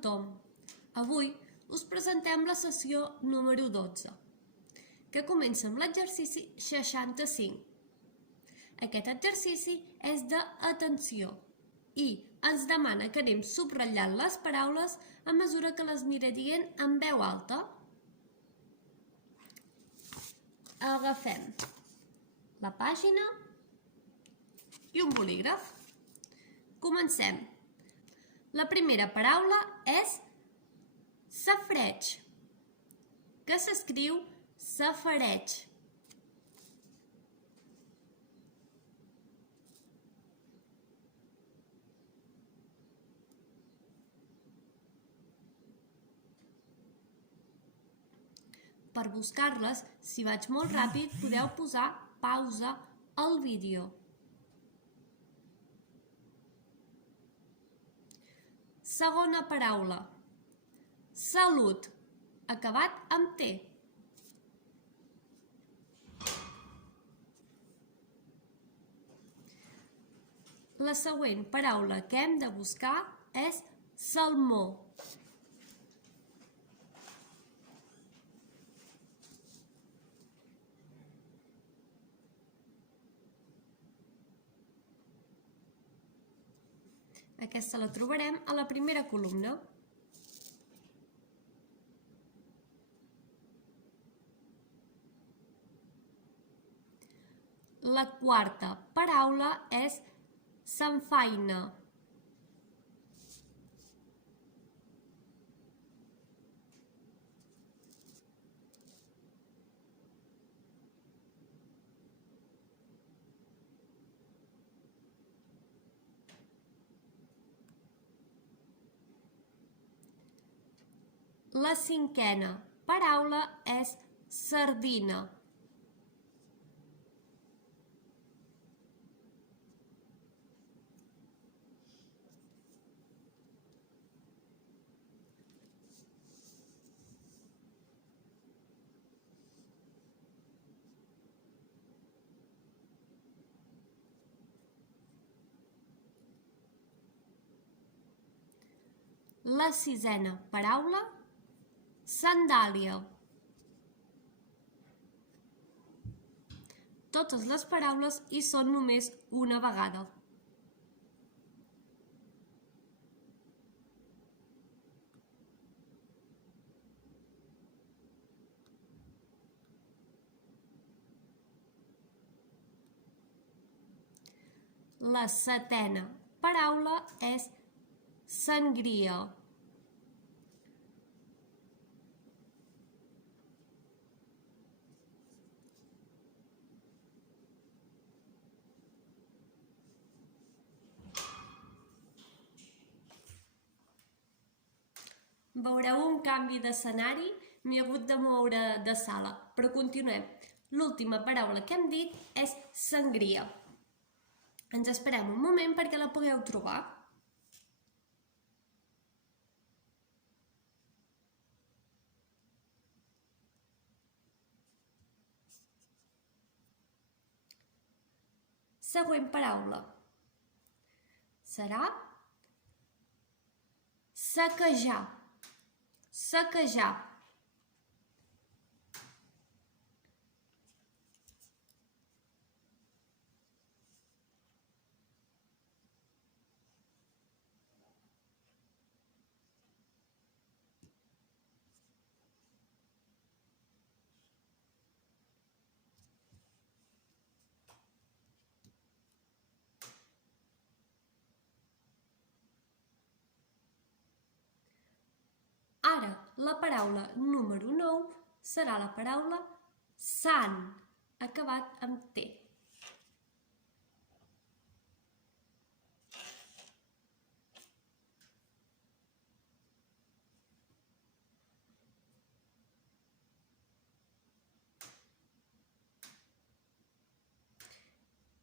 tothom. Avui us presentem la sessió número 12, que comença amb l'exercici 65. Aquest exercici és d'atenció i ens demana que anem subratllant les paraules a mesura que les aniré dient en veu alta. Agafem la pàgina i un bolígraf. Comencem. La primera paraula és safareig, que s'escriu safareig. Per buscar-les, si vaig molt ràpid, podeu posar pausa al vídeo. Segona paraula. Salut, acabat amb T. La següent paraula que hem de buscar és salmó. Aquesta la trobarem a la primera columna. La quarta paraula és samfaina. La cinquena paraula és sardina. La sisena paraula, sandàlia. Totes les paraules hi són només una vegada. La setena paraula és sangria. Veureu un canvi d'escenari, m'he hagut de moure de sala, però continuem. L'última paraula que hem dit és sangria. Ens esperem un moment perquè la pugueu trobar. Següent paraula serà saquejar. Saquejar. Ara, la paraula número 9 serà la paraula sant, acabat amb T.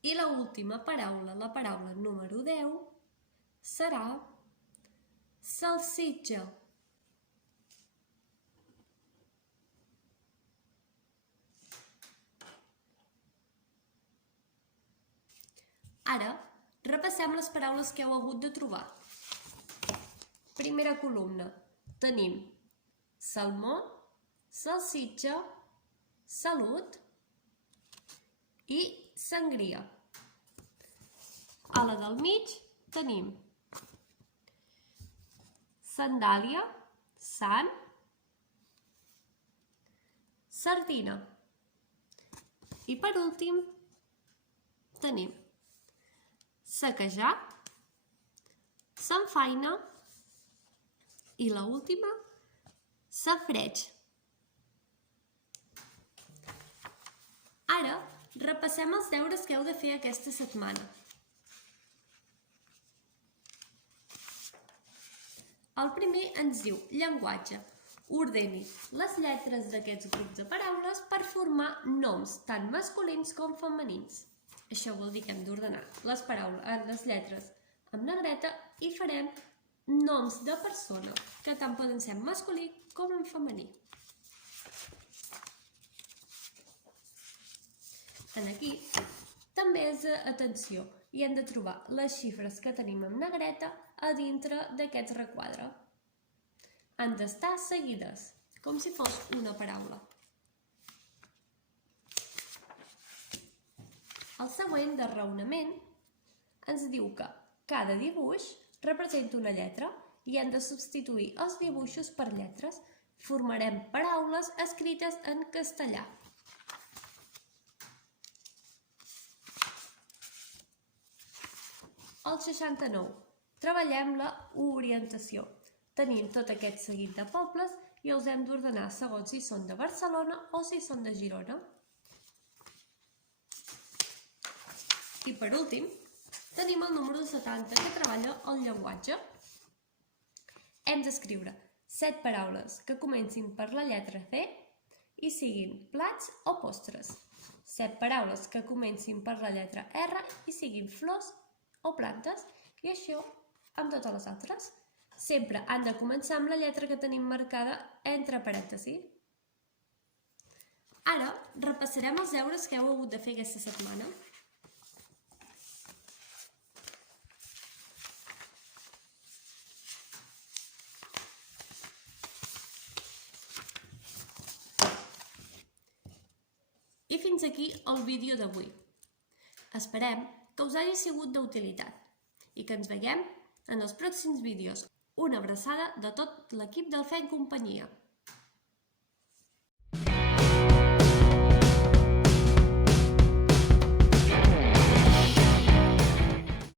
I l'última paraula, la paraula número 10, serà salsitxa. Ara, repassem les paraules que heu hagut de trobar. Primera columna. Tenim salmó, salsitxa, salut i sangria. A la del mig tenim sandàlia, sant, sardina. I per últim tenim saquejar, samfaina i l'última, safareig. Ara repassem els deures que heu de fer aquesta setmana. El primer ens diu llenguatge. Ordeni les lletres d'aquests grups de paraules per formar noms tant masculins com femenins. Això vol dir que hem d'ordenar les lletres amb negreta i farem noms de persona, que tant poden ser en masculí com en femení. Aquí també és atenció i hem de trobar les xifres que tenim en negreta a dintre d'aquest requadre. Han d'estar seguides, com si fos una paraula. El següent de raonament ens diu que cada dibuix representa una lletra i hem de substituir els dibuixos per lletres. Formarem paraules escrites en castellà. El 69. Treballem la orientació. Tenim tot aquest seguit de pobles i els hem d'ordenar segons si són de Barcelona o si són de Girona. I per últim, tenim el número 70 que treballa el llenguatge. Hem d'escriure 7 paraules que comencin per la lletra C i siguin plats o postres. 7 paraules que comencin per la lletra R i siguin flors o plantes, i això amb totes les altres. Sempre han de començar amb la lletra que tenim marcada entre parèntesis. Ara repassarem els deures que heu hagut de fer aquesta setmana. I fins aquí el vídeo d'avui. Esperem que us hagi sigut d'utilitat i que ens veiem en els pròxims vídeos. Una abraçada de tot l'equip del Fent Companyia.